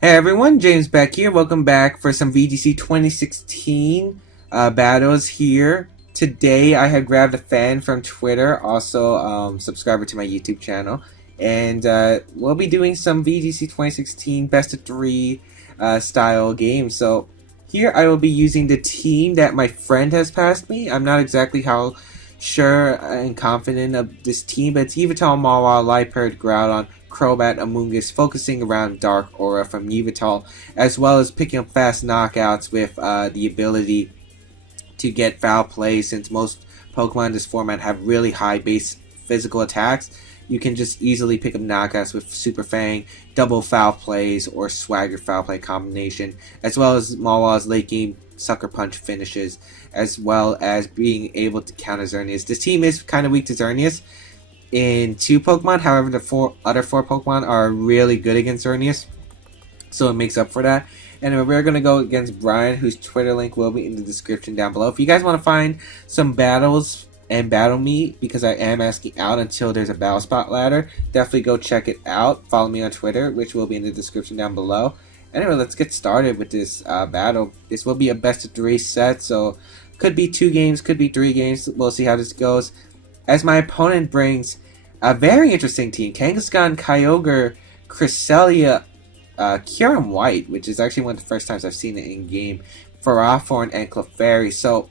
Hey everyone, James Baek here. Welcome back for some VGC 2016 battles here. Today I have grabbed a fan from Twitter, also subscriber to my YouTube channel, and we'll be doing some VGC 2016 best of 3 style games. So here I will be using the team that my friend has passed me. I'm not exactly how sure and confident of this team, but it's Yveltal, Mawa, Liepard, Groudon, Crobat, Amoonguss, focusing around Dark Aura from Yveltal, as well as picking up fast knockouts with the ability to get foul play. Since most Pokemon in this format have really high base physical attacks, you can just easily pick up knockouts with Super Fang, double foul plays, or Swagger foul play combination, as well as Mawa's late game Sucker Punch finishes, as well as being able to counter Xerneas. This team is kind of weak to Xerneas in 2 Pokemon, however the other 4 Pokemon are really good against Xerneas, so it makes up for that. Anyway, we're going to go against Brian, whose Twitter link will be in the description down below. If you guys want to find some battles and battle me, because I am asking out until there's a battle spot ladder, definitely go check it out. Follow me on Twitter, which will be in the description down below. Anyway, let's get started with this battle. This will be a best of 3 set, so could be 2 games, could be 3 games. We'll see how this goes. As my opponent brings a very interesting team: Kangaskhan, Kyogre, Cresselia, Kyurem White, which is actually one of the first times I've seen it in game, Ferrothorn, and Clefairy. So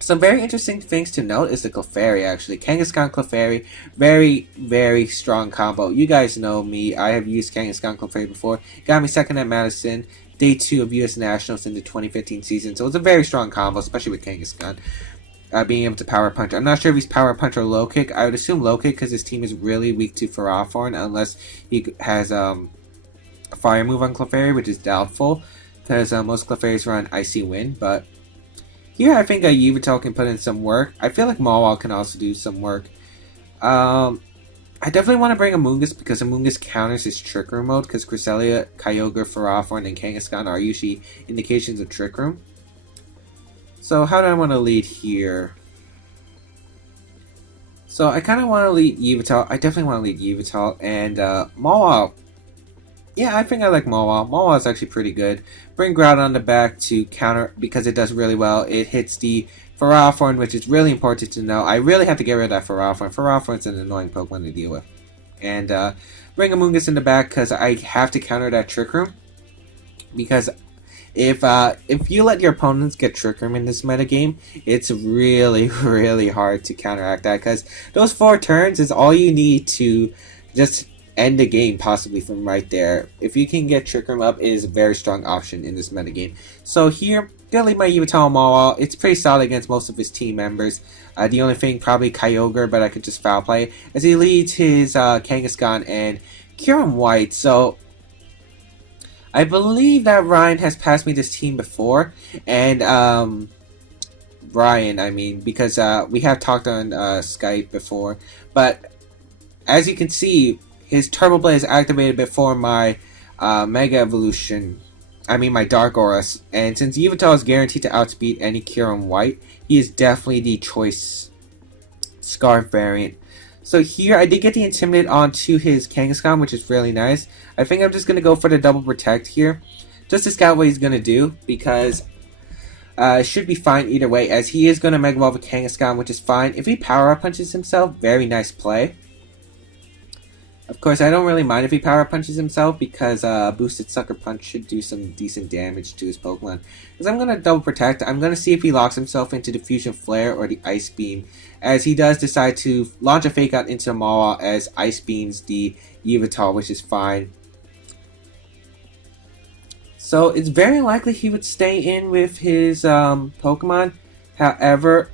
some very interesting things to note is the Clefairy, actually. Kangaskhan, Clefairy, very, very strong combo. You guys know me. I have used Kangaskhan, Clefairy before. Got me second at Madison, day 2 of US Nationals in the 2015 season. So it's a very strong combo, especially with Kangaskhan being able to Power Punch. I'm not sure if he's Power Punch or Low Kick. I would assume Low Kick because his team is really weak to Ferrothorn, unless he has a Fire move on Clefairy, which is doubtful, because most Clefairies run Icy Wind. But here I think Yveltal can put in some work. I feel like Mawile can also do some work. I definitely want to bring Amoonguss because Amoonguss counters his Trick Room mode, because Cresselia, Kyogre, Ferrothorn, and Kangaskhan are usually indications of Trick Room. So how do I want to lead here? So I kind of want to lead Yveltal. I definitely want to lead Yveltal. And Mawile. Yeah, I think I like Mawile. Mawile is actually pretty good. Bring Groudon on the back to counter because it does really well. It hits the Ferrothorn, which is really important to know. I really have to get rid of that Ferrothorn. Ferrothorn's an annoying Pokemon to deal with. And bring Amoonguss in the back because I have to counter that Trick Room. Because if you let your opponents get Trick Room in this metagame, it's really, really hard to counteract that, because those 4 turns is all you need to just end the game, possibly from right there. If you can get Trick Room up, it is a very strong option in this metagame. So here, gonna leave my Yveltal Mawile. It's pretty solid against most of his team members. The only thing, probably Kyogre, but I could just foul play, as he leads his Kangaskhan and Kyurem White. So I believe that Ryan has passed me this team before, and Brian, I mean, because we have talked on Skype before, but as you can see, his Turbo Blade is activated before my Mega Evolution, my Dark Aura, and since Yveltal is guaranteed to outspeed any Kyurem White, he is definitely the choice Scarf variant. So here, I did get the Intimidate onto his Kangaskhan, which is really nice. I think I'm just going to go for the Double Protect here, just to scout what he's going to do, because it should be fine either way, as he is going to Mega Evolve a Kangaskhan, which is fine. If he Power Punches himself, very nice play. Of course, I don't really mind if he Power Punches himself, because Boosted Sucker Punch should do some decent damage to his Pokemon. Because I'm going to Double Protect, I'm going to see if he locks himself into the Fusion Flare or the Ice Beam, as he does decide to launch a Fake Out into Mawile as Ice Beams the Yveltal, which is fine. So it's very likely he would stay in with his Pokemon. However,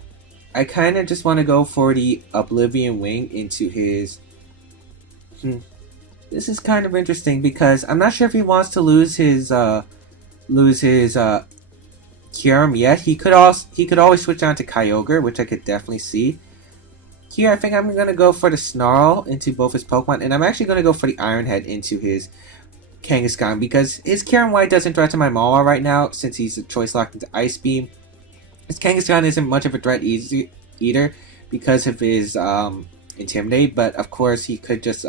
I kind of just want to go for the Oblivion Wing into his... This is kind of interesting because I'm not sure if he wants to lose his Kyurem yet. He could always switch on to Kyogre, which I could definitely see. Here, I think I'm gonna go for the Snarl into both his Pokemon, and I'm actually gonna go for the Iron Head into his Kangaskhan because his Kyurem White doesn't threaten my Mawile right now since he's a choice locked into Ice Beam. His Kangaskhan isn't much of a threat either because of his Intimidate, but of course he could just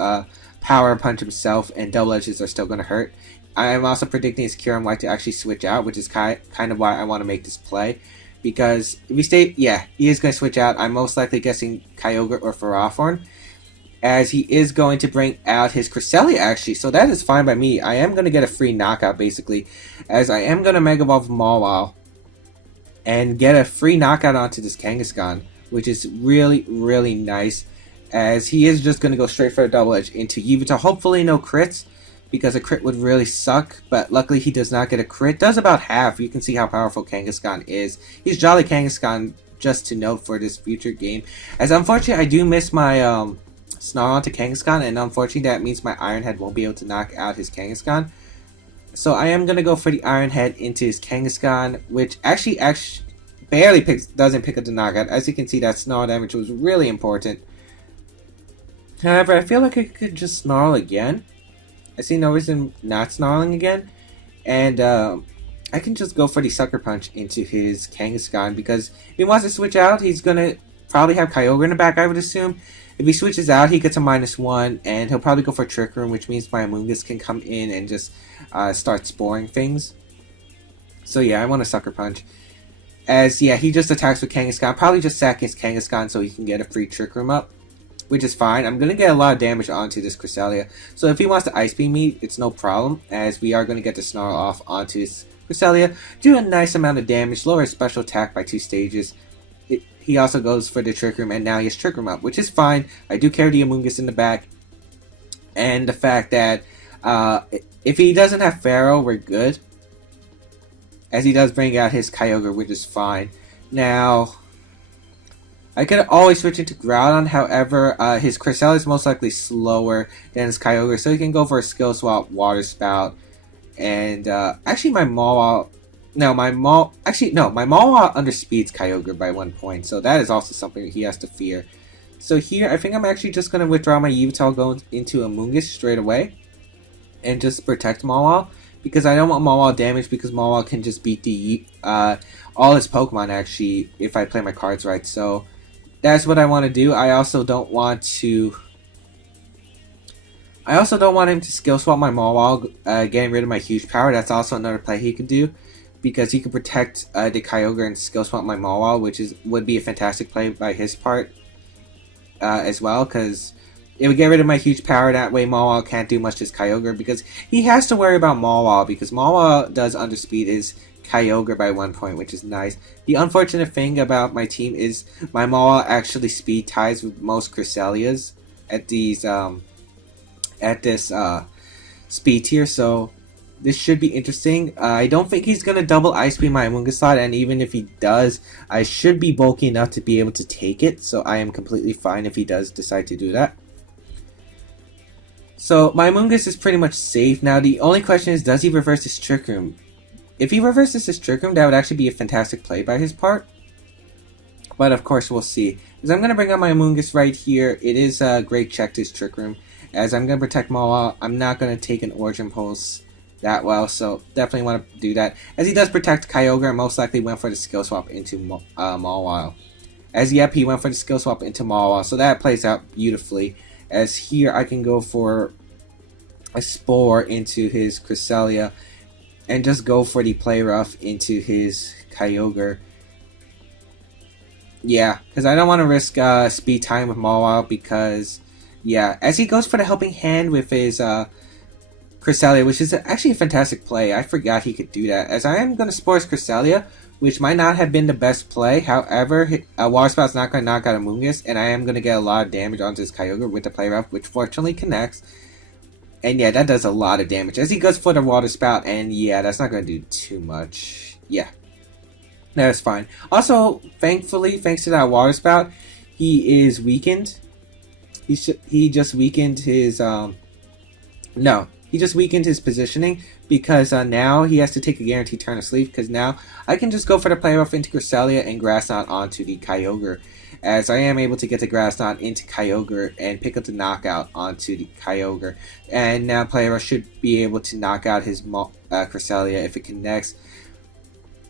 Power Punch himself, and Double Edges are still going to hurt. I am also predicting his Kyurem White to actually switch out, which is kind of why I want to make this play. Because if we stay, yeah, he is going to switch out. I'm most likely guessing Kyogre or Ferrothorn, as he is going to bring out his Cresselia actually. So that is fine by me. I am going to get a free knockout basically, as I am going to Mega Evolve Mawile and get a free knockout onto this Kangaskhan, which is really, really nice, as he is just going to go straight for a double edge into Yveltal. Hopefully no crits, because a crit would really suck, but luckily he does not get a crit. Does about half. You can see how powerful Kangaskhan is. He's Jolly Kangaskhan, just to note for this future game. As unfortunately I do miss my Snarl onto Kangaskhan, and unfortunately that means my Iron Head won't be able to knock out his Kangaskhan. So I am going to go for the Iron Head into his Kangaskhan, which actually barely doesn't pick up the knockout. As you can see, that Snarl damage was really important. However, I feel like I could just Snarl again. I see no reason not Snarling again. And I can just go for the Sucker Punch into his Kangaskhan, because if he wants to switch out, he's going to probably have Kyogre in the back, I would assume. If he switches out, he gets a -1, and he'll probably go for Trick Room, which means my Amoonguss can come in and just start sporing things. So yeah, I want a Sucker Punch. As, yeah, he just attacks with Kangaskhan. Probably just sack his Kangaskhan so he can get a free Trick Room up, which is fine. I'm going to get a lot of damage onto this Cresselia. So if he wants to Ice Beam me, it's no problem, as we are going to get the Snarl off onto his Cresselia. Do a nice amount of damage, lower his special attack by 2 stages. He also goes for the Trick Room, and now he has Trick Room up, which is fine. I do carry the Amoonguss in the back. And the fact that if he doesn't have Pharaoh, we're good, as he does bring out his Kyogre, which is fine. Now, I could always switch into Groudon, however, his Cresselia is most likely slower than his Kyogre, so he can go for a Skill Swap, Water Spout, and actually my Mawile... No, my Mawile underspeeds Kyogre by 1 point, so that is also something he has to fear. So here, I think I'm actually just going to withdraw my Yveltal, go into Amoonguss straight away, and just protect Mawile, because I don't want Mawile damage, because Mawile can just beat the all his Pokemon actually, if I play my cards right. So that's what I want to do. I also don't want him to Skill Swap my Mawile, getting rid of my huge power. That's also another play he could do, because he could protect the Kyogre and Skill Swap my Mawile, which would be a fantastic play by his part as well, because it would get rid of my huge power. That way Mawile can't do much to his Kyogre, because he has to worry about Mawile, because Mawile does underspeed his Kyogre by 1 point, which is nice. The unfortunate thing about my team is my Mawile actually speed ties with most Cresselias at these this speed tier, so this should be interesting. I don't think he's going to double Ice Beam my Amoonguss slot, and even if he does, I should be bulky enough to be able to take it, so I am completely fine if he does decide to do that. So my Amoonguss is pretty much safe. Now the only question is, does he reverse his Trick Room? If he reverses his Trick Room, that would actually be a fantastic play by his part. But of course we'll see. Because I'm going to bring out my Amoonguss right here. It is a great check to his Trick Room, as I'm going to protect Mawile. I'm not going to take an Origin Pulse that well, so definitely want to do that. As he does protect Kyogre, and most likely went for the Skill Swap into Mawile. As yep, he went for the Skill Swap into Mawile, so that plays out beautifully. As here I can go for a Spore into his Cresselia, and just go for the Play Rough into his Kyogre. Yeah, because I don't want to risk speed time with Mawile, because yeah, as he goes for the Helping Hand with his Cresselia, which is actually a fantastic play. I forgot he could do that, as I am going to Spore his Cresselia, which might not have been the best play. However, Water Spout's not going to knock out Amoonguss, and I am going to get a lot of damage onto his Kyogre with the Play Rough, which fortunately connects. And yeah, that does a lot of damage. As he goes for the Water Spout, and yeah, that's not going to do too much. Yeah, that's fine. Also, thankfully, thanks to that Water Spout, he is weakened. He just weakened his He just weakened his positioning, because now he has to take a guaranteed turn of sleep, because now I can just go for the Play Rough into Cresselia and Grass Knot onto the Kyogre, as I am able to get the Grass Knot into Kyogre and pick up the knockout onto the Kyogre. And now Play Rough should be able to knock out his Cresselia if it connects.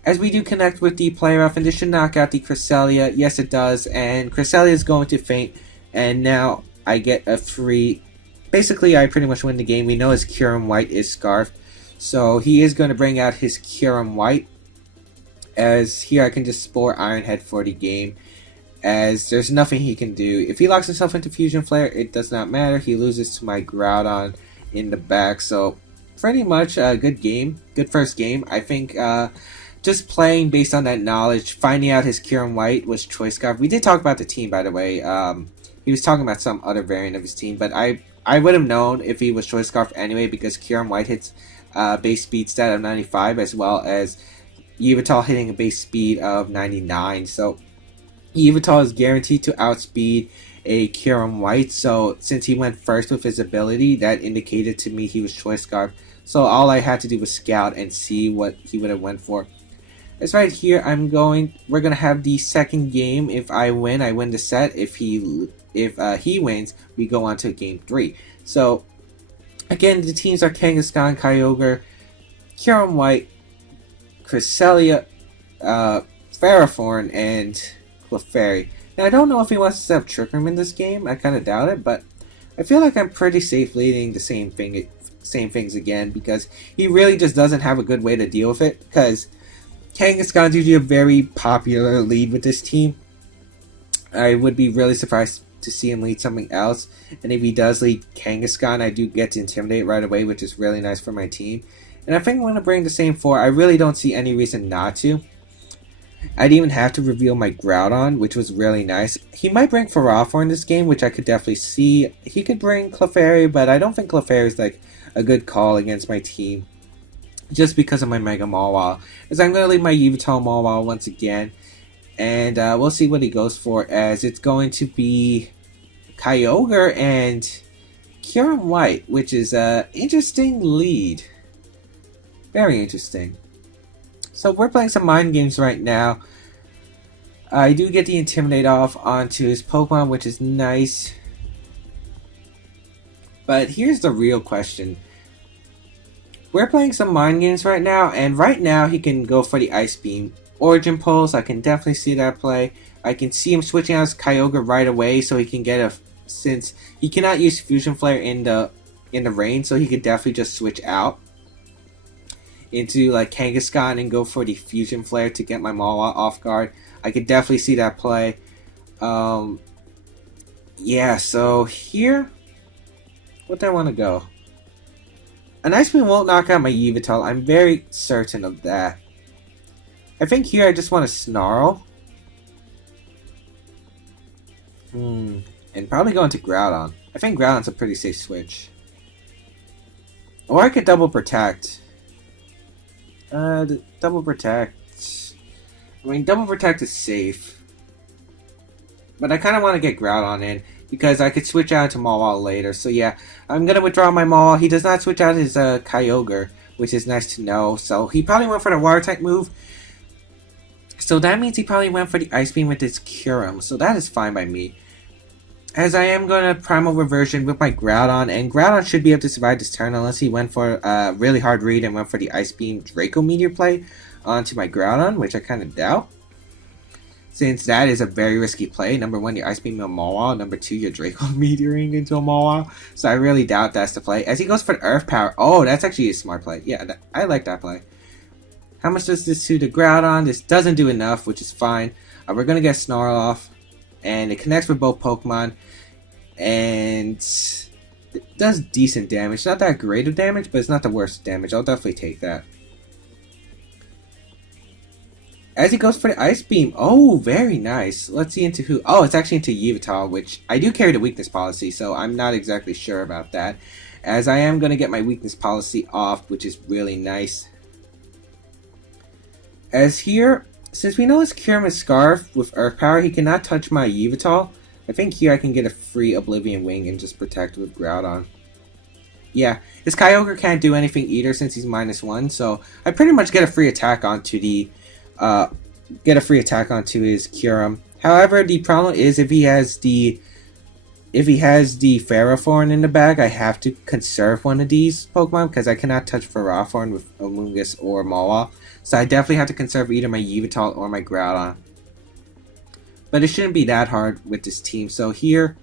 As we do connect with the Play Rough, and this should knock out the Cresselia. Yes, it does, and Cresselia is going to faint, and now I get a free... Basically, I pretty much win the game. We know his Kyurem White is Scarfed, So he is going to bring out his Kyurem White. As here I can just Spore Iron Head for the game, as there's nothing he can do. If he locks himself into Fusion Flare, it does not matter. He loses to my Groudon in the back. So pretty much a good game. Good first game. I think just playing based on that knowledge, finding out his Kyurem White was Choice Scarf. We did talk about the team, by the way. He was talking about some other variant of his team, but I would have known if he was Choice Scarf anyway, because Kyurem White hits base speed stat of 95, as well as Yveltal hitting a base speed of 99. So Yveltal is guaranteed to outspeed a Kyurem White. So since he went first with his ability, that indicated to me he was Choice Scarf. So all I had to do was scout and see what he would have went for. It's right here. We're gonna have the second game. If I win the set. If he wins, we go on to game 3. So again, the teams are Kangaskhan, Kyogre, Kyurem White, Cresselia, Ferrothorn, and Clefairy. Now I don't know if he wants to set up Trick Room in this game. I kind of doubt it, but I feel like I'm pretty safe leading the same things again, because he really just doesn't have a good way to deal with it, because Kangaskhan's usually a very popular lead with this team. I would be really surprised to see him lead something else, and if he does lead Kangaskhan, I do get to Intimidate right away, which is really nice for my team. And I think I'm going to bring the same 4. I really don't see any reason not to. I'd even have to reveal my Groudon, which was really nice. He might bring Ferrothorn in this game, which I could definitely see. He could bring Clefairy, but I don't think Clefairy is like a good call against my team, just because of my Mega Mawile. As I'm going to leave my Yveltal Mawile once again, and we'll see what he goes for, as it's going to be Kyogre and Kyurem White, which is an interesting lead. Very interesting. So we're playing some mind games right now. I do get the Intimidate off onto his Pokemon, which is nice. But here's the real question. We're playing some mind games right now, and right now he can go for the Ice Beam. Origin Pulse, I can definitely see that play. I can see him switching out his Kyogre right away, so he can get since he cannot use Fusion Flare in the rain, so he could definitely just switch out into like Kangaskhan and go for the Fusion Flare to get my Mawile off guard. I could definitely see that play. Yeah, so here, what do I want to go? An Ice Beam won't knock out my Yveltal. I'm very certain of that. I think here I just want to Snarl. And probably go into Groudon. I think Groudon's a pretty safe switch. Or I could Double Protect. Double Protect. I mean, Double Protect is safe. But I kind of want to get Groudon in, because I could switch out to Mawile later. So yeah, I'm going to withdraw my Mawile. He does not switch out his Kyogre, which is nice to know. So he probably went for the Water type move. So that means he probably went for the Ice Beam with his Kyurem. So that is fine by me, as I am going to Primal Reversion with my Groudon, and Groudon should be able to survive this turn unless he went for a really hard read and went for the Ice Beam Draco Meteor play onto my Groudon, which I kind of doubt, since that is a very risky play. Number 1, your Ice Beam a Mawile. Number 2, your Draco Meteoring into a Mawile. So I really doubt that's the play. As he goes for the Earth Power. Oh, that's actually a smart play. Yeah, I like that play. How much does this do to Groudon? This doesn't do enough, which is fine. We're going to get Snarl off, and it connects with both Pokemon, and it does decent damage. Not that great of damage, but it's not the worst damage. I'll definitely take that. As he goes for the Ice Beam. Oh, very nice. Let's see into who. Oh, it's actually into Yveltal, which I do carry the weakness policy, so I'm not exactly sure about that. As I am going to get my weakness policy off, which is really nice. As here, since we know his Kyurem is Scarf with Earth Power, he cannot touch my Yveltal. I think here I can get a free Oblivion Wing and just protect with Groudon. Yeah, his Kyogre can't do anything either since he's -1, so I pretty much get a free attack onto the his Kyurem. However, the problem is if he has the Ferrothorn in the bag, I have to conserve one of these Pokemon, because I cannot touch Ferrothorn with Amoonguss or Mawile. So I definitely have to conserve either my Yveltal or my Groudon. But it shouldn't be that hard with this team. So here,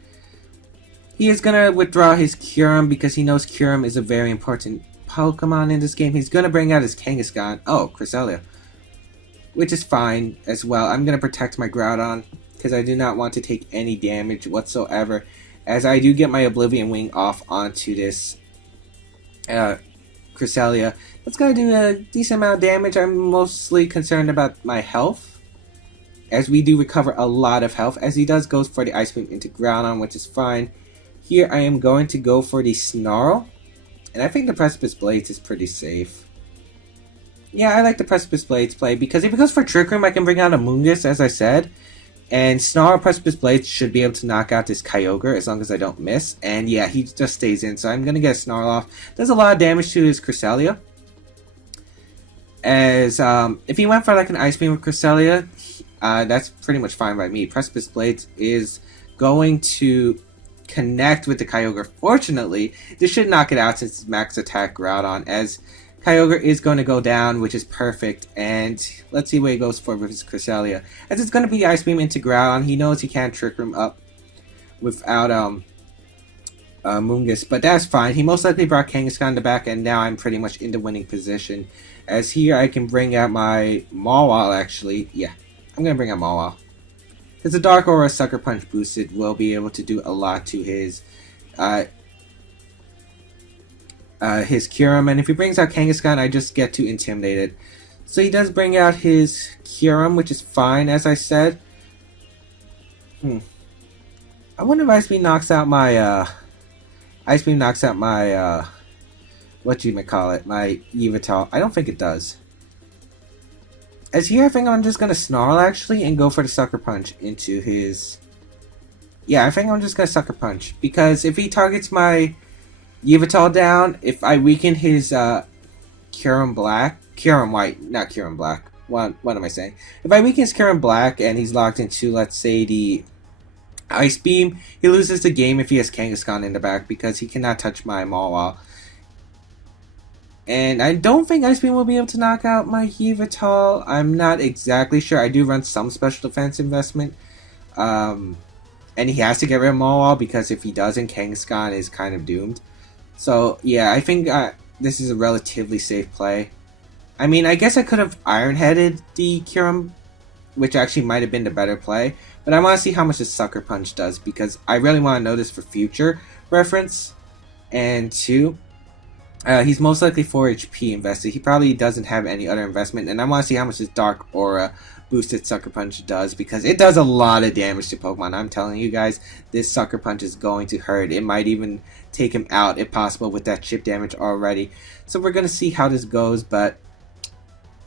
he is going to withdraw his Kyurem, because he knows Kyurem is a very important Pokemon in this game. He's going to bring out his Kangaskhan. Oh, Cresselia. Which is fine as well. I'm going to protect my Groudon because I do not want to take any damage whatsoever, as I do get my Oblivion Wing off onto this Cresselia. That's going to do a decent amount of damage. I'm mostly concerned about my health, as we do recover a lot of health, as he does go for the Ice Beam into Groudon, which is fine. Here I am going to go for the Snarl, and I think the Precipice Blades is pretty safe. Yeah, I like the Precipice Blades play, because if it goes for Trick Room, I can bring out a Moongus, as I said. And Snarl Precipice Blades should be able to knock out this Kyogre as long as I don't miss. And yeah, he just stays in, so I'm going to get a Snarl off. Does a lot of damage to his Cresselia. As, if he went for like an Ice Beam with Cresselia, that's pretty much fine by me. Precipice Blades is going to connect with the Kyogre. Fortunately, this should knock it out since it's max attack Groudon, as Kyogre is going to go down, which is perfect. And let's see what he goes for with his Cresselia, as it's going to be Ice Beam into Groudon. He knows he can't Trick Room up without Moongus, but that's fine. He most likely brought Kangaskhan in the back, and now I'm pretty much in the winning position, as here I can bring out my Mawile. Actually, yeah, I'm going to bring out Mawile, because the Dark Aura Sucker Punch boosted will be able to do a lot to his Kyurem, and if he brings out Kangaskhan, I just get to intimidate it. So he does bring out his Kyurem, which is fine, as I said. I wonder if Ice Beam knocks out my what you may call it, my Yveltal. I don't think it does. As here, I think I'm just gonna Snarl actually and go for the Sucker Punch into his. Yeah, I think I'm just gonna Sucker Punch, because if he targets my Yveltal down, if I weaken his Kyurem White, not Kyurem Black. What am I saying? If I weaken his Kyurem Black and he's locked into, let's say, the Ice Beam, he loses the game if he has Kangaskhan in the back, because he cannot touch my Mawile. And I don't think Ice Beam will be able to knock out my Yveltal. I'm not exactly sure. I do run some special defense investment. And he has to get rid of Mawile, because if he doesn't, Kangaskhan is kind of doomed. So, yeah, I think this is a relatively safe play. I mean, I guess I could have Iron-Headed the Kyurem, which actually might have been the better play. But I want to see how much the Sucker Punch does, because I really want to know this for future reference. And 2, he's most likely 4 HP invested. He probably doesn't have any other investment. And I want to see how much his Dark Aura boosted Sucker Punch does, because it does a lot of damage to Pokemon. I'm telling you guys, this Sucker Punch is going to hurt. It might even take him out if possible with that chip damage already. So we're going to see how this goes, but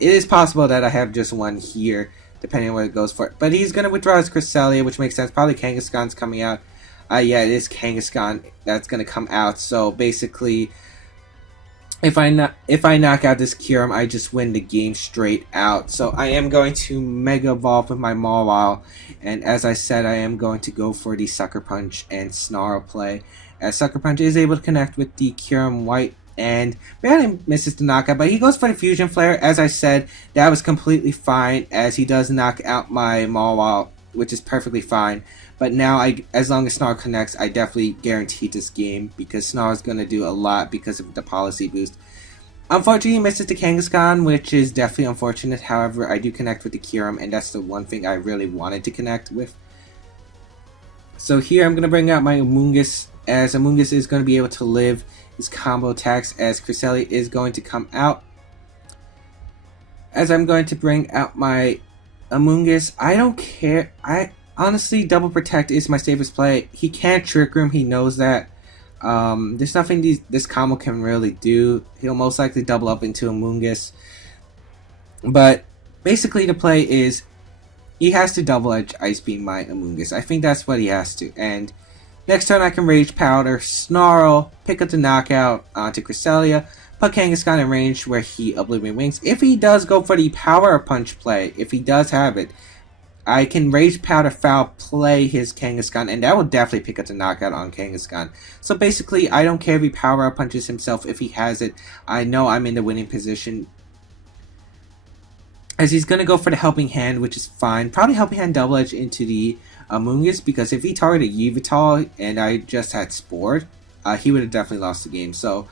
it is possible that I have just one here, depending on what it goes for. But he's going to withdraw his Cresselia, which makes sense. Probably Kangaskhan's coming out. Yeah, it is Kangaskhan that's going to come out. So basically, if I knock out this Kyurem, I just win the game straight out. So I am going to Mega Evolve with my Mawile, and as I said, I am going to go for the Sucker Punch and Snarl play, as Sucker Punch is able to connect with the Kyurem White and barely misses the knockout, but he goes for the Fusion Flare. As I said, that was completely fine, as he does knock out my Mawile, which is perfectly fine. But now, as long as Snarl connects, I definitely guarantee this game, because Snarl is going to do a lot because of the policy boost. Unfortunately, he misses the Kangaskhan, which is definitely unfortunate. However, I do connect with the Kyurem, and that's the one thing I really wanted to connect with. So here, I'm going to bring out my Amoonguss, as Amoonguss is going to be able to live his combo attacks, as Cresselia is going to come out. As I'm going to bring out my Amoonguss, I don't care. Honestly, Double Protect is my safest play. He can't Trick Room, he knows that. There's nothing this combo can really do. He'll most likely double up into Amoonguss. But basically the play is he has to double edge Ice Beam my Amoonguss. I think that's what he has to. And next turn I can Rage Powder, Snarl, pick up the knockout onto Cresselia, put Kangaskhan in range where he Oblivion Wings. If he does go for the Power Punch play, if he does have it, I can Rage Powder Foul play his Kangaskhan, and that will definitely pick up the knockout on Kangaskhan. So basically, I don't care if he Power Punches himself. If he has it, I know I'm in the winning position, as he's going to go for the Helping Hand, which is fine. Probably Helping Hand Double Edge into the Amoonguss, because if he targeted Yveltal and I just had Spore, he would have definitely lost the game. So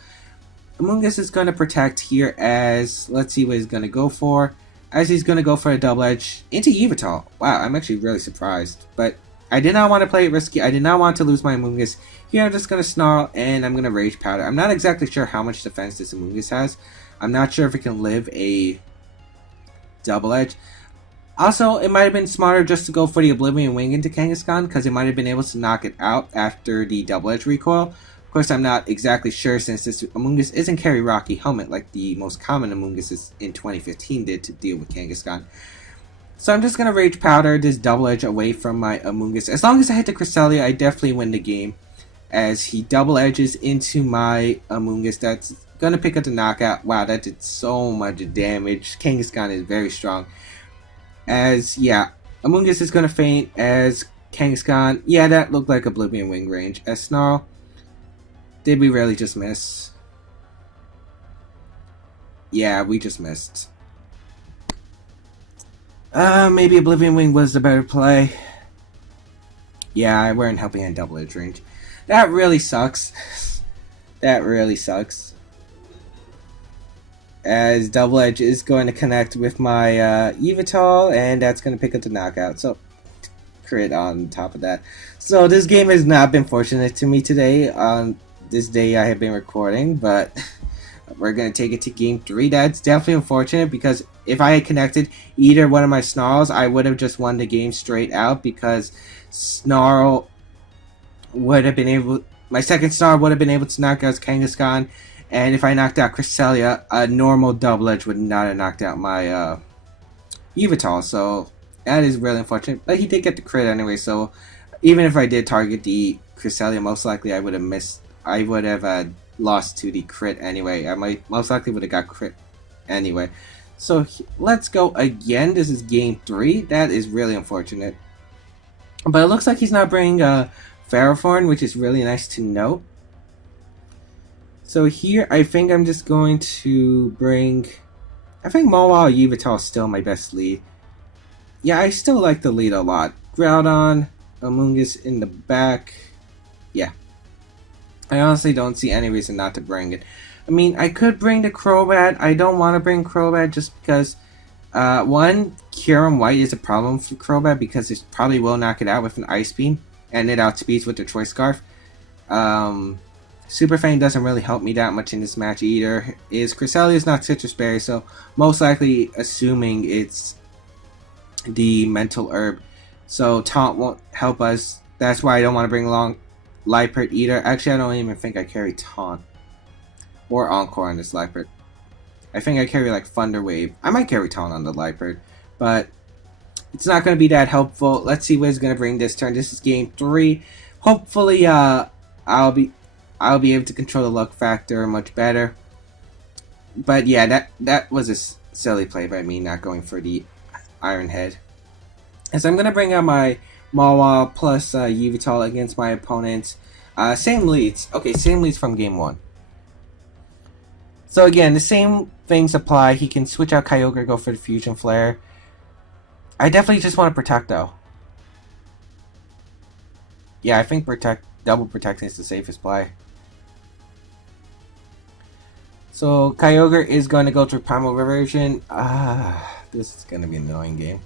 Amoonguss is going to protect here as, let's see what he's going to go for. As he's going to go for a double edge into Yveltal. Wow, I'm actually really surprised. But I did not want to play it risky. I did not want to lose my Amoonguss. Here I'm just going to Snarl and I'm going to Rage Powder. I'm not exactly sure how much defense this Amoonguss has. I'm not sure if it can live a double edge. Also, it might have been smarter just to go for the Oblivion Wing into Kangaskhan because it might have been able to knock it out after the double edge recoil. Of course, I'm not exactly sure since this Amoonguss isn't carry Rocky Helmet like the most common Amoongusses in 2015 did to deal with Kangaskhan. So I'm just going to Rage Powder this double edge away from my Amoonguss. As long as I hit the Cresselia, I definitely win the game. As he double edges into my Amoonguss, that's going to pick up the knockout. Wow, that did so much damage. Kangaskhan is very strong. As, yeah, Amoonguss is going to faint as Kangaskhan. Yeah, that looked like Oblivion Wing range. As Snarl. Did we really just miss? Yeah, we just missed. Maybe Oblivion Wing was the better play. Yeah, we weren't helping in double edge range. That really sucks. That really sucks. As double edge is going to connect with my Yveltal, and that's going to pick up the knockout. So, crit on top of that. So, this game has not been fortunate to me today. On this day I have been recording, but we're going to take it to game 3. That's definitely unfortunate because if I had connected either one of my Snarls, I would have just won the game straight out because Snarl would have been able, my second Snarl would have been able to knock out Kangaskhan, and if I knocked out Cresselia, a normal double edge would not have knocked out my Yveltal, so that is really unfortunate, but he did get the crit anyway, so even if I did target the Cresselia, most likely I would have missed. I would have lost to the crit anyway. I might most likely would have got crit anyway. So let's go again. This is game 3. That is really unfortunate. But it looks like he's not bringing Ferrothorn, which is really nice to know. So here, I think I'm just going to bring... I think Mawile Yveltal is still my best lead. Yeah, I still like the lead a lot. Groudon, Amoonguss in the back. Yeah. I honestly don't see any reason not to bring it. I mean, I could bring the Crobat. I don't want to bring Crobat just because, one, Kyurem White is a problem for Crobat because it probably will knock it out with an Ice Beam, and it outspeeds with the Choice Scarf. Super Fang doesn't really help me that much in this match either. Cresselia is not Citrus Berry, so most likely assuming it's the Mental Herb. So Taunt won't help us. That's why I don't want to bring along Liepard either. Actually, I don't even think I carry Taunt or Encore on this Liepard. I think I carry like Thunder Wave. I might carry Taunt on the Liepard, but it's not going to be that helpful. Let's see what he's going to bring this turn. This is game 3. Hopefully, I'll be able to control the luck factor much better. But yeah, that was a silly play by me not going for the Iron Head. So I'm going to bring out my Mawile plus Yveltal against my opponent. Same leads. Okay, same leads from game 1. So again, the same things apply. He can switch out Kyogre, go for the Fusion Flare. I definitely just want to protect though. Yeah, I think double protecting is the safest play. So Kyogre is going to go through Primal Reversion. This is going to be an annoying game.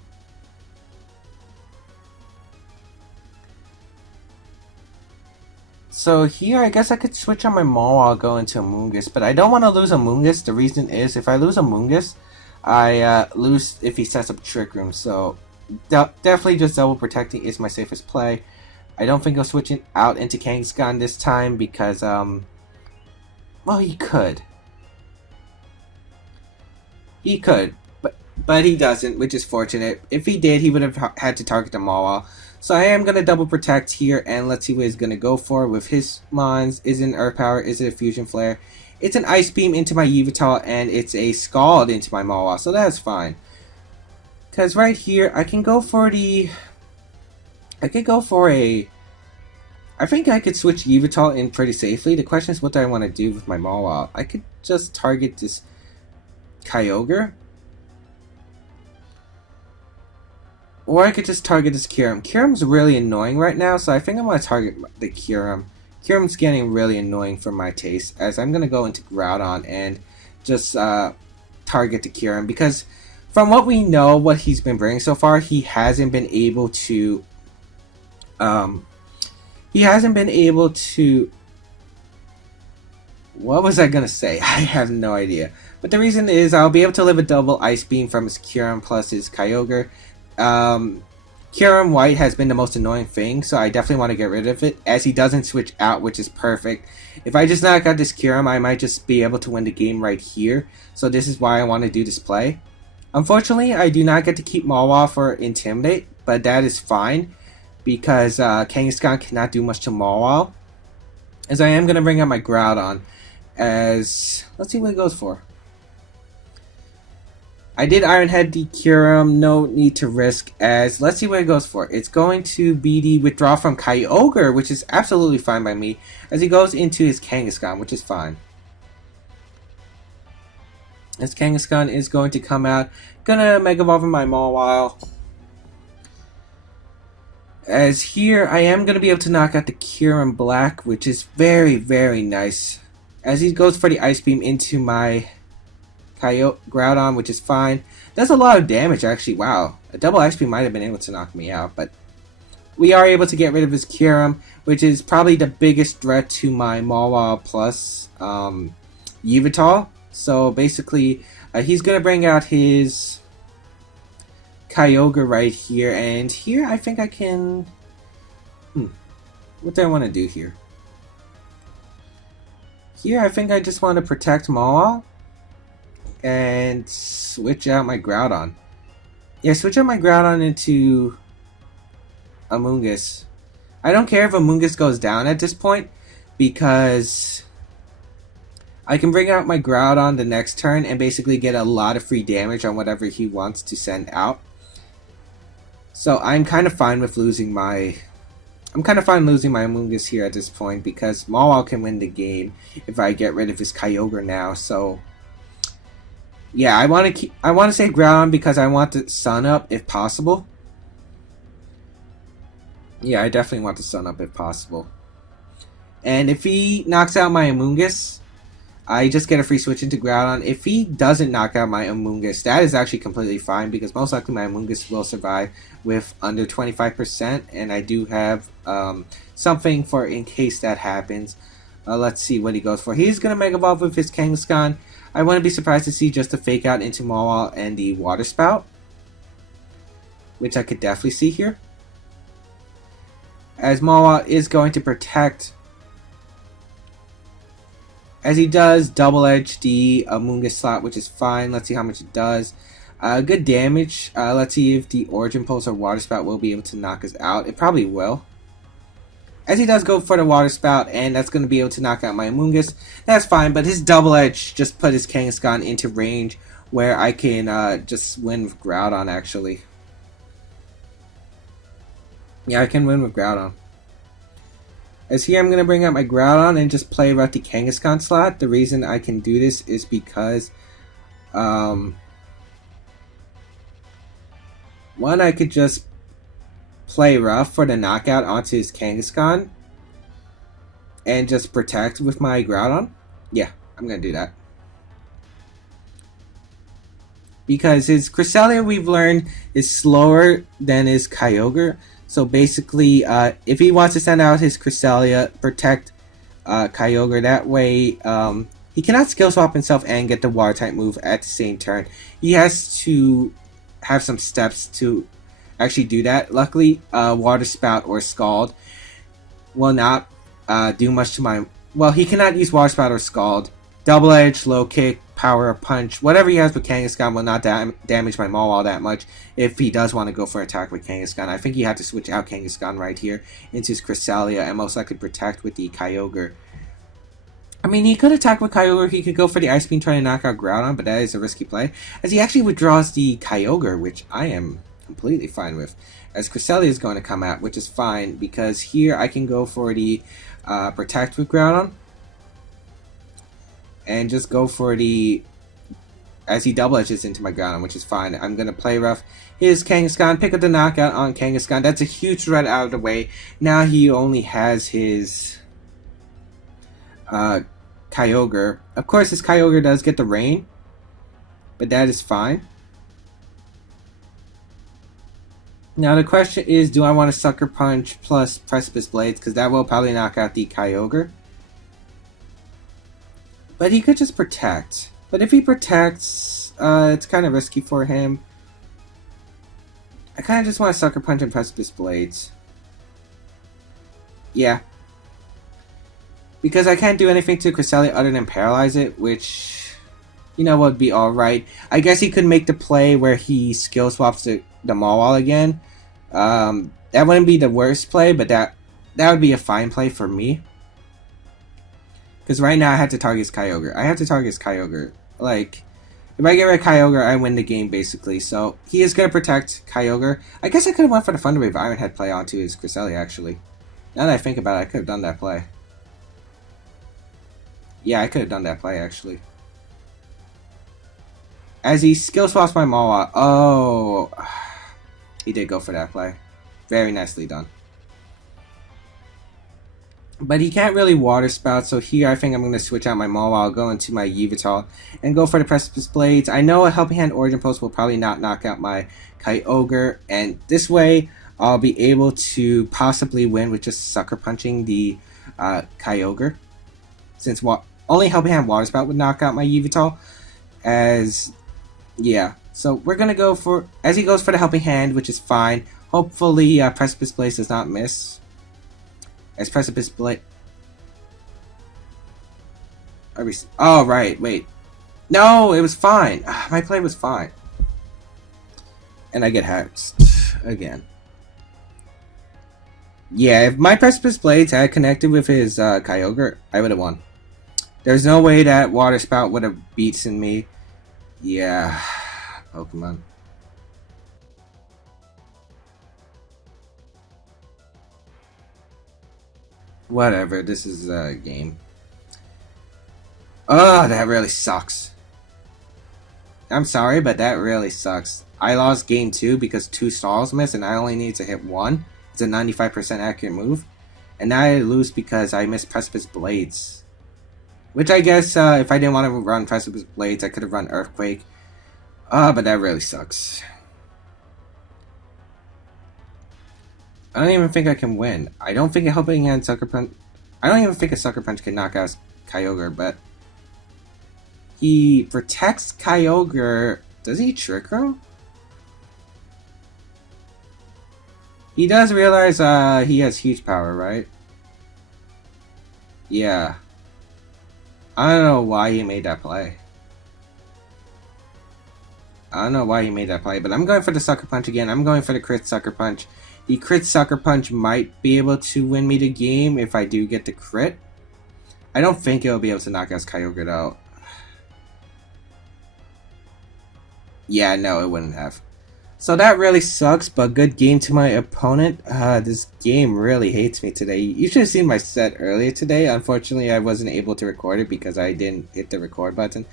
So here, I guess I could switch on my Mawile, go into Amoonguss, but I don't want to lose Amoonguss. The reason is, if I lose Amoonguss, I lose if he sets up Trick Room. So definitely just double protecting is my safest play. I don't think I'll switch it out into Kangaskhan this time because, well, he could. He could, but he doesn't, which is fortunate. If he did, he would have had to target the Mawile. So I am going to double protect here, and let's see what he's going to go for with his Mons. Is it an Earth Power? Is it a Fusion Flare? It's an Ice Beam into my Yveltal, and it's a Scald into my Mawile, so that's fine. Because right here, I can go for the... I think I could switch Yveltal in pretty safely. The question is, what do I want to do with my Mawile? I could just target this Kyogre. Or I could just target this Kyurem. Kyurem's really annoying right now, so I think I'm going to target the Kyurem. Kyurem's getting really annoying for my taste, as I'm going to go into Groudon and just target the Kyurem, because from what we know, what he's been bringing so far, he hasn't been able to what was I gonna say? I have no idea. But the reason is I'll be able to live a double Ice Beam from his Kyurem plus his Kyogre. Kyurem White has been the most annoying thing, so I definitely want to get rid of it, as he doesn't switch out, which is perfect. If I just knock out this Kyurem, I might just be able to win the game right here. So this is why I want to do this play. Unfortunately, I do not get to keep Mawile for Intimidate, but that is fine, because Kangaskhan cannot do much to Mawile. As I am going to bring out my Groudon, as let's see what it goes for. I did Iron Head the Kyurem, no need to risk, as let's see what it goes for. It's going to be the withdraw from Kyogre, which is absolutely fine by me, as he goes into his Kangaskhan, which is fine. As Kangaskhan is going to come out, gonna Mega Evolve my Mawile. As here, I am gonna be able to knock out the Kyurem Black, which is very, very nice. As he goes for the Ice Beam into my Groudon, which is fine. Does a lot of damage, actually. Wow. A double Ice Beam might have been able to knock me out, but we are able to get rid of his Kyurem, which is probably the biggest threat to my Mawile plus Yveltal. So basically, he's going to bring out his Kyogre right here, and here I think I can... What do I want to do here? Here, I think I just want to protect Mawile and switch out my Groudon. Yeah, switch out my Groudon into Amoonguss. I don't care if Amoonguss goes down at this point, because I can bring out my Groudon the next turn and basically get a lot of free damage on whatever he wants to send out. So I'm kind of fine with losing my... losing my Amoonguss here at this point, because Mawile can win the game if I get rid of his Kyogre now. So yeah, I want to say Groudon because I want the Sun Up if possible. Yeah, I definitely want the Sun Up if possible. And if he knocks out my Amoonguss, I just get a free switch into Groudon. If he doesn't knock out my Amoonguss, that is actually completely fine, because most likely my Amoonguss will survive with under 25%, and I do have something for in case that happens. Let's see what he goes for. He's going to Mega Evolve with his Kangaskhan. I wouldn't be surprised to see just a Fake Out into Mawile and the Water Spout, which I could definitely see here. As Mawile is going to protect... As he does double edge the Amoonguss slot, which is fine. Let's see how much it does. Good damage. Let's see if the Origin Pulse or Water Spout will be able to knock us out. It probably will. As he does go for the Water Spout, and that's going to be able to knock out my Amoonguss. That's fine, but his double edge just put his Kangaskhan into range where I can just win with Groudon, actually. Yeah, I can win with Groudon. As here, I'm going to bring out my Groudon and just play about the Kangaskhan slot. The reason I can do this is because, one, I could just play rough for the knockout onto his Kangaskhan and just protect with my Groudon. Yeah, I'm going to do that. Because his Cresselia, we've learned, is slower than his Kyogre. So basically, if he wants to send out his Cresselia, protect Kyogre, that way he cannot skill swap himself and get the water type move at the same turn. He has to have some steps to actually do that. Luckily, Water Spout or Scald will not do much to my... Well, he cannot use Water Spout or Scald. Double Edge, Low Kick, Power Punch, whatever he has with Kangaskhan will not damage my Mawile that much if he does want to go for attack with Kangaskhan. I think he had to switch out Kangaskhan right here into his Cresselia and most likely protect with the Kyogre. I mean, he could attack with Kyogre, he could go for the Ice Beam trying to knock out Groudon, but that is a risky play, as he actually withdraws the Kyogre, which I am completely fine with, as Cresselia is going to come out, which is fine, because here I can go for the protect with Groudon, and just go for the, as he double edges into my Groudon, which is fine. I'm going to play rough his Kangaskhan, pick up the knockout on Kangaskhan. That's a huge threat out of the way. Now he only has his uh, Kyogre. Of course, this Kyogre does get the rain, but that is fine. Now the question is, do I want to Sucker Punch plus Precipice Blades? Because that will probably knock out the Kyogre. But he could just protect. But if he protects, it's kind of risky for him. I kind of just want to Sucker Punch and Precipice Blades. Yeah. Because I can't do anything to Cresselia other than paralyze it, which, you know, would be alright. I guess he could make the play where he skill swaps the Mawile again. That wouldn't be the worst play, but that would be a fine play for me. Because right now I have to target his Kyogre. I have to target his Kyogre. Like, if I get rid of Kyogre, I win the game, basically. So, he is going to protect Kyogre. I guess I could have went for the Thunder Wave Iron Head play onto his Cresselia, actually. Now that I think about it, I could have done that play. Yeah, I could have done that play, actually. As he skill swaps my Mawile. Oh. He did go for that play. Very nicely done. But he can't really Water Spout, so here I think I'm going to switch out my Mawile, go into my Yveltal, and go for the Precipice Blades. I know a Helping Hand Origin Pulse will probably not knock out my Kyogre, and this way I'll be able to possibly win with just Sucker Punching the Kyogre. Since only Helping Hand Water Spout would knock out my Yveltal. Yeah. So we're going to go for, as he goes for the Helping Hand, which is fine. Hopefully Precipice Blades does not miss. As Precipice Blade... Oh, right, wait. No, it was fine. My play was fine. And I get hexed again. Yeah, if my Precipice Blades had connected with his Kyogre, I would have won. There's no way that Water Spout would have beaten me. Yeah, Pokemon. Whatever, this is a game. Oh, that really sucks. I'm sorry, but that really sucks. I lost game 2 because 2 stalls missed and I only need to hit 1. It's a 95% accurate move. And now I lose because I missed Precipice Blades. Which I guess if I didn't want to run Precipice Blades, I could have run Earthquake. But that really sucks. I don't even think I can win. I don't think a Helping Hand Sucker Punch... I don't even think a Sucker Punch can knock out Kyogre, but... He protects Kyogre... Does he Trick Room? He does realize he has huge power, right? Yeah. I don't know why he made that play. I don't know why he made that play, but I'm going for the Sucker Punch again. I'm going for the crit Sucker Punch. The crit Sucker Punch might be able to win me the game if I do get the crit. I don't think it'll be able to knock out Kyogre though. Yeah, no, it wouldn't have. So that really sucks, but good game to my opponent. This game really hates me today. You should have seen my set earlier today. Unfortunately, I wasn't able to record it because I didn't hit the record button.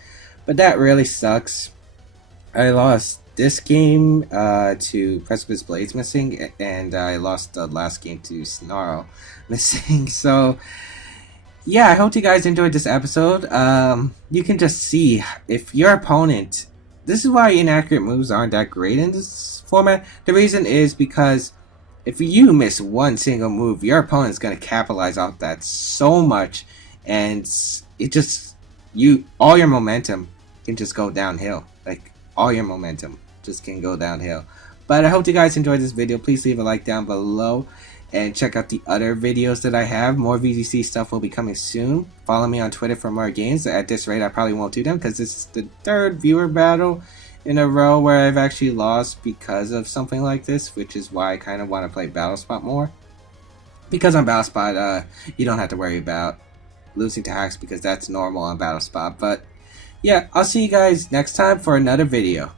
But that really sucks. I lost this game to Precipice Blades missing, and I lost the last game to Snarl missing. So, yeah, I hope you guys enjoyed this episode. You can just see if your opponent... This is why inaccurate moves aren't that great in this format. The reason is because if you miss one single move, your opponent's going to capitalize off that so much, and it just... all your momentum can just go downhill. Like, all your momentum just can go downhill. But I hope you guys enjoyed this video. Please leave a like down below and check out the other videos that I have. More VGC stuff will be coming soon. Follow me on Twitter for more games. At this rate, I probably won't do them because this is the 3rd viewer battle in a row where I've actually lost because of something like this, which is why I kind of want to play Battle Spot more. Because on Battle Spot, you don't have to worry about losing to hacks because that's normal on Battle Spot. But yeah, I'll see you guys next time for another video.